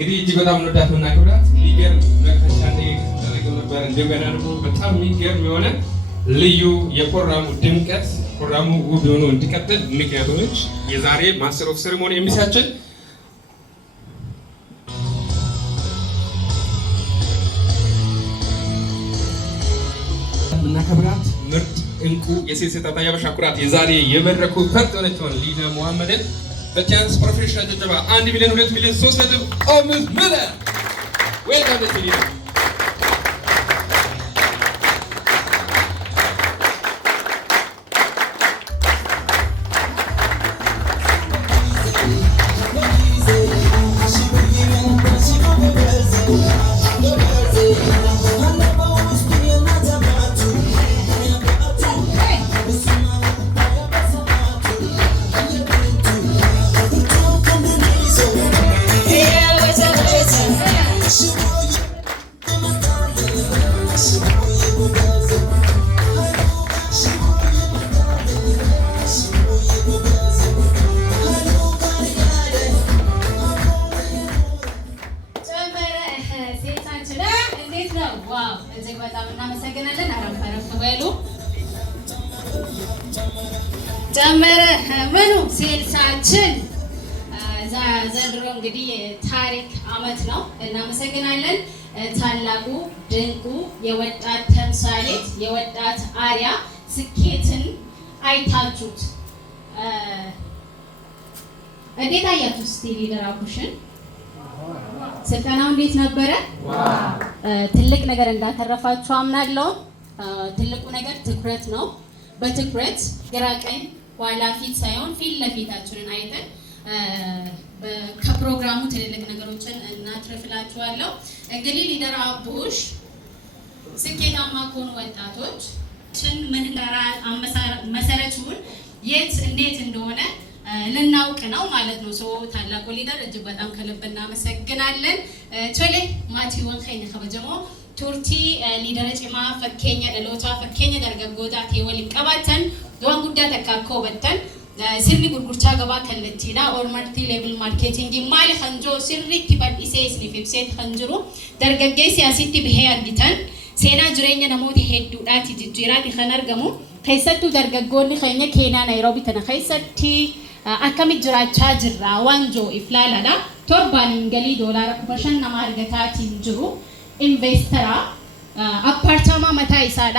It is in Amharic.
እንግዲህ እጅግ በጣም እንወዳትና ክብራት ሊገር መክፈቻ ተደረገው ነበር። እንደገና ደግሞ በጣም የሚገርም የሆነ ልዩ የፕሮግራሙ ድምቀት ፕሮግራሙ ውብ ሆኖ እንዲቀጥል ምክንያቶች የዛሬ ማስተር ኦፍ ሴሬሞኒ የሚሳችን እና ክብራት ምርጥ እንቁ የሴት ሴት አያበሻ ኩራት የዛሬ የመድረኩ ፈርጥ ሆነችውን ሊና መሐመድን በቻንስ ፕሮፌሽናል ጀጀባ 1 ሚሊዮን 2 ሚሊዮን 3.5 ሚሊዮን ዌልካም ቱ ሊና ጨመረ ምኑ ሴልሳችን ዘንድሮ እንግዲህ ታሪክ አመት ነው። እናመሰግናለን። ታላቁ ድንቁ የወጣት ተምሳሌት የወጣት አርያ ስኬትን አይታችሁት እንዴት አያችሁ? እስቲ ሊደር አቡሽን ስልጠናው እንዴት ነበረ? ትልቅ ነገር እንዳተረፋችሁ አምናለሁ። ትልቁ ነገር ትኩረት ነው። በትኩረት ግራ ቀኝ ኋላ ፊት ሳይሆን ፊት ለፊታችንን አይተን ከፕሮግራሙ ትልልቅ ነገሮችን እናትርፍላችኋለሁ። እንግዲህ ሊደር አቡሽ ስኬታማ ከሆኑ ወጣቶች ምን ጋራ መሰረቱን የት እንዴት እንደሆነ ልናውቅ ነው ማለት ነው። ሶ ታላቁ ሊደር እጅግ በጣም ከልብ እናመሰግናለን። ቶሌ ማቲውን ኸይነ ከበጀሞ ቱርቲ ሊደር ጭማ ፈከኛ ለሎታ ፈከኛ ደርገጎታ ተወል ቀባተን ዶን ጉዳ ተካኮ በተን ሲሪ ጉርጉርቻ ገባ ከለቲና ኦርማርቲ ሌቭል ማርኬቲንግ ማሊ ኸንጆ ሲሪ ቲባዲሴስ ሊፍብሴት ኸንጅሩ ደርገገይ ሲያሲቲ ብሄ አርጊተን ሴና ጅሬኛ ነሞት ሄዱዳት ጅጅራት ይኸነርገሙ ከይሰቱ ደርገጎኒ ኸኛ ኬና ናይሮቢ ተነኸይሰቲ አከሚ ጅራቻ ጅራ ዋንጆ ኢፍላላላ ቶርባን እንገሊ ዶላር ኩበሸን ነማርገታት ይንጅሩ ኢንቨስተራ አፓርታማ መታ ይሳዳ